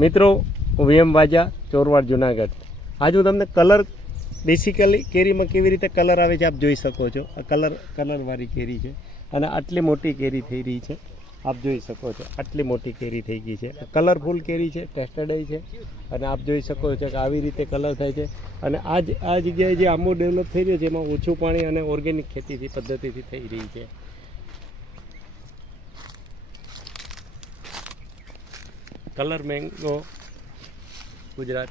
મિત્રો વીએમ વાજા ચોરવાડ જુનાગઢ. આજ હું તમને કલર બેસિકલી કેરીમાં કેવી રીતે કલર આવે છે આપ જોઈ શકો છો. આ કલરવાળી કેરી છે અને આટલી મોટી કેરી થઈ રહી છે. આપ જોઈ શકો છો આટલી મોટી કેરી થઈ ગઈ છે. કલરફુલ કેરી છે, ટેસ્ટેડ છે અને આપ જોઈ શકો છો કે આવી રીતે કલર થાય છે. અને આ જગ્યાએ જે આંબો ડેવલપ થઈ રહ્યો છે એમાં ઓછું પાણી અને ઓર્ગેનિક ખેતીથી પદ્ધતિથી થઈ રહી છે. Colour mango Gujarat.